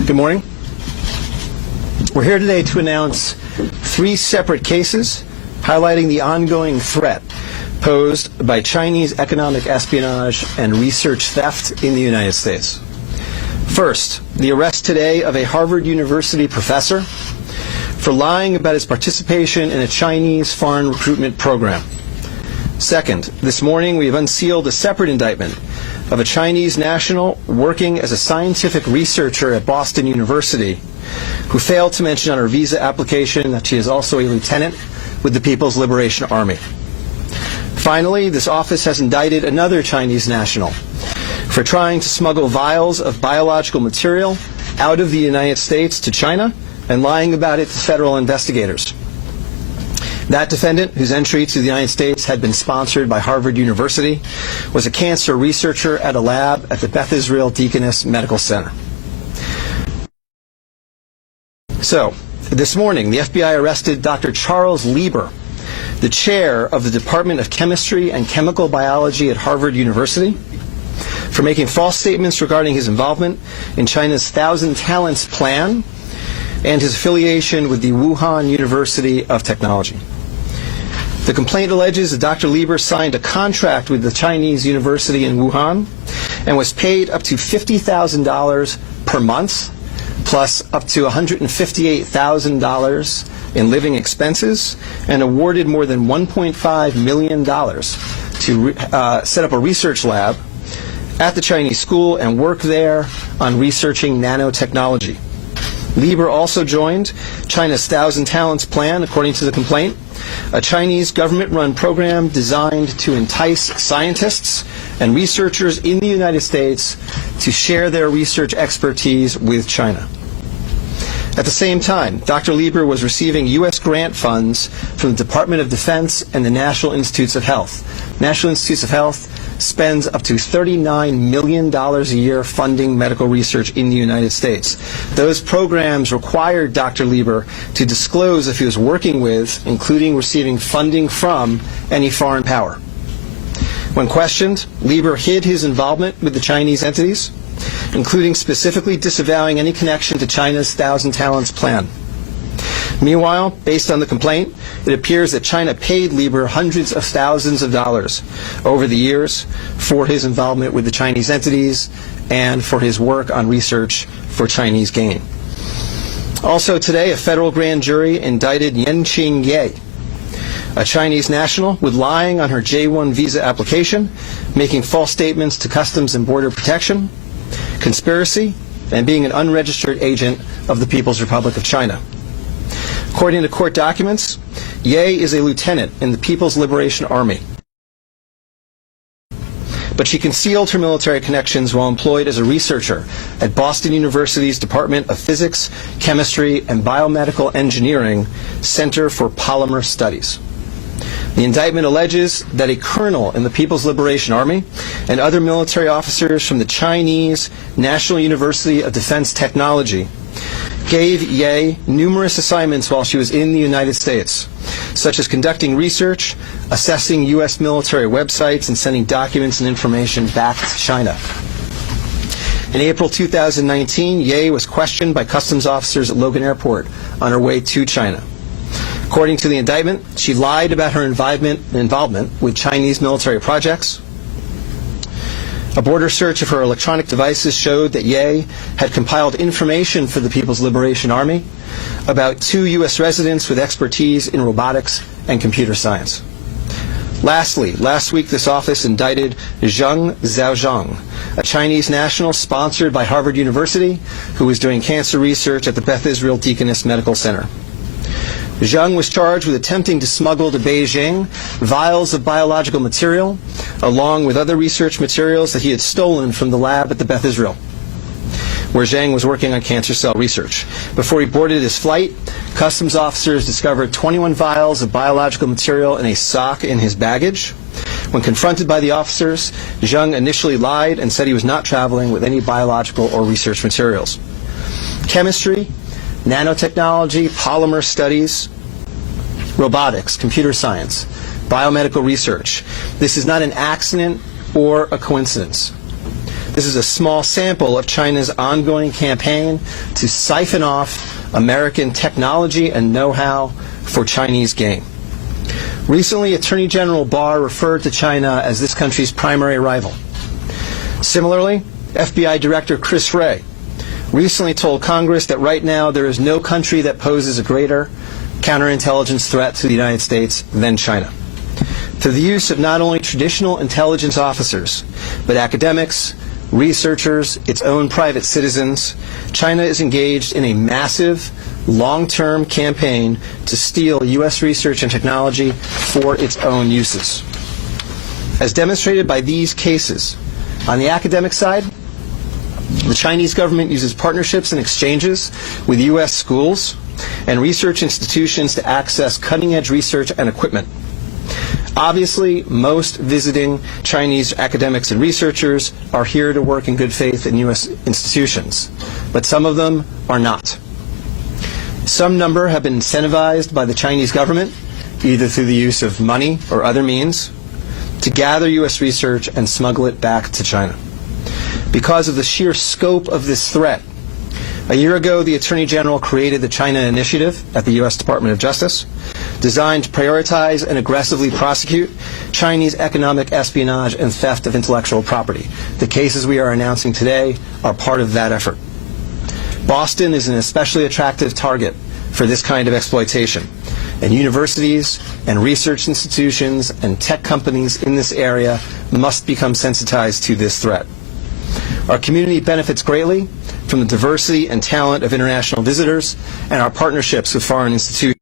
Good morning. We're here today to announce 3 separate cases highlighting the ongoing threat posed by Chinese economic espionage and research theft in the United States. First, the arrest today of a Harvard University professor for lying about his participation in a Chinese foreign recruitment program. Second, this morning we have unsealed a separate indictment of a Chinese national working as a scientific researcher at Boston University who failed to mention on her visa application that she is also a lieutenant with the People's Liberation Army. Finally, this office has indicted another Chinese national for trying to smuggle vials of biological material out of the United States to China and lying about it to federal investigators. That defendant, whose entry to the United States had been sponsored by Harvard University, was a cancer researcher at a lab at the Beth Israel Deaconess Medical Center. So, this morning, the FBI arrested Dr. Charles Lieber, the chair of the Department of Chemistry and Chemical Biology at Harvard University, for making false statements regarding his involvement in China's Thousand Talents Plan and his affiliation with the Wuhan University of Technology. The complaint alleges that Dr. Lieber signed a contract with the Chinese university in Wuhan and was paid up to $50,000 per month, plus up to $158,000 in living expenses, and awarded more than $1.5 million to set up a research lab at the Chinese school and work there on researching nanotechnology. Lieber also joined China's Thousand Talents Plan, according to the complaint, a Chinese government-run program designed to entice scientists and researchers in the United States to share their research expertise with China. At the same time, Dr. Lieber was receiving U.S. grant funds from the Department of Defense and the National Institutes of Health. National Institutes of Health spends up to $39 million a year funding medical research in the United States. Those programs required Dr. Lieber to disclose if he was working with, including receiving funding from, any foreign power. When questioned, Lieber hid his involvement with the Chinese entities, including specifically disavowing any connection to China's Thousand Talents Plan. Meanwhile, based on the complaint, it appears that China paid Lieber hundreds of thousands of dollars over the years for his involvement with the Chinese entities and for his work on research for Chinese gain. Also today, a federal grand jury indicted Yanqing Ye, a Chinese national, with lying on her J-1 visa application, making false statements to Customs and Border Protection, conspiracy, and being an unregistered agent of the People's Republic of China. According to court documents, Ye is a lieutenant in the People's Liberation Army. But she concealed her military connections while employed as a researcher at Boston University's Department of Physics, Chemistry, and Biomedical Engineering Center for Polymer Studies. The indictment alleges that a colonel in the People's Liberation Army and other military officers from the Chinese National University of Defense Technology gave Ye numerous assignments while she was in the United States, such as conducting research, assessing U.S. military websites, and sending documents and information back to China. In April 2019, Ye was questioned by customs officers at Logan Airport on her way to China. According to the indictment, she lied about her involvement with Chinese military projects. A border search of her electronic devices showed that Ye had compiled information for the People's Liberation Army about 2 U.S. residents with expertise in robotics and computer science. Lastly, last week this office indicted Zheng Zhaozhang, a Chinese national sponsored by Harvard University who was doing cancer research at the Beth Israel Deaconess Medical Center. Zheng was charged with attempting to smuggle to Beijing vials of biological material, along with other research materials that he had stolen from the lab at the Beth Israel, where Zheng was working on cancer cell research. Before he boarded his flight, customs officers discovered 21 vials of biological material in a sock in his baggage. When confronted by the officers, Zheng initially lied and said he was not traveling with any biological or research materials. Chemistry, nanotechnology, polymer studies, robotics, computer science, biomedical research. This is not an accident or a coincidence. This is a small sample of China's ongoing campaign to siphon off American technology and know-how for Chinese gain. Recently, Attorney General Barr referred to China as this country's primary rival. Similarly, FBI Director Chris Wray recently told Congress that right now there is no country that poses a greater counterintelligence threat to the United States than China. Through the use of not only traditional intelligence officers, but academics, researchers, its own private citizens, China is engaged in a massive, long-term campaign to steal U.S. research and technology for its own uses. As demonstrated by these cases, on the academic side, the Chinese government uses partnerships and exchanges with U.S. schools and research institutions to access cutting-edge research and equipment. Obviously, most visiting Chinese academics and researchers are here to work in good faith in U.S. institutions, but some of them are not. Some number have been incentivized by the Chinese government, either through the use of money or other means, to gather U.S. research and smuggle it back to China. Because of the sheer scope of this threat, a year ago, the Attorney General created the China Initiative at the U.S. Department of Justice, designed to prioritize and aggressively prosecute Chinese economic espionage and theft of intellectual property. The cases we are announcing today are part of that effort. Boston is an especially attractive target for this kind of exploitation, and universities and research institutions and tech companies in this area must become sensitized to this threat. Our community benefits greatly from the diversity and talent of international visitors and our partnerships with foreign institutions.